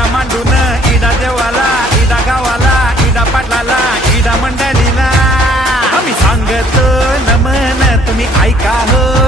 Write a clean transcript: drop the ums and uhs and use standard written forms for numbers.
इडा मांडून इडा देवाला इडा गावाला इडा पाटलाला इडा मंडळीला आम्ही सांगतो नमन तुम्ही ऐका हो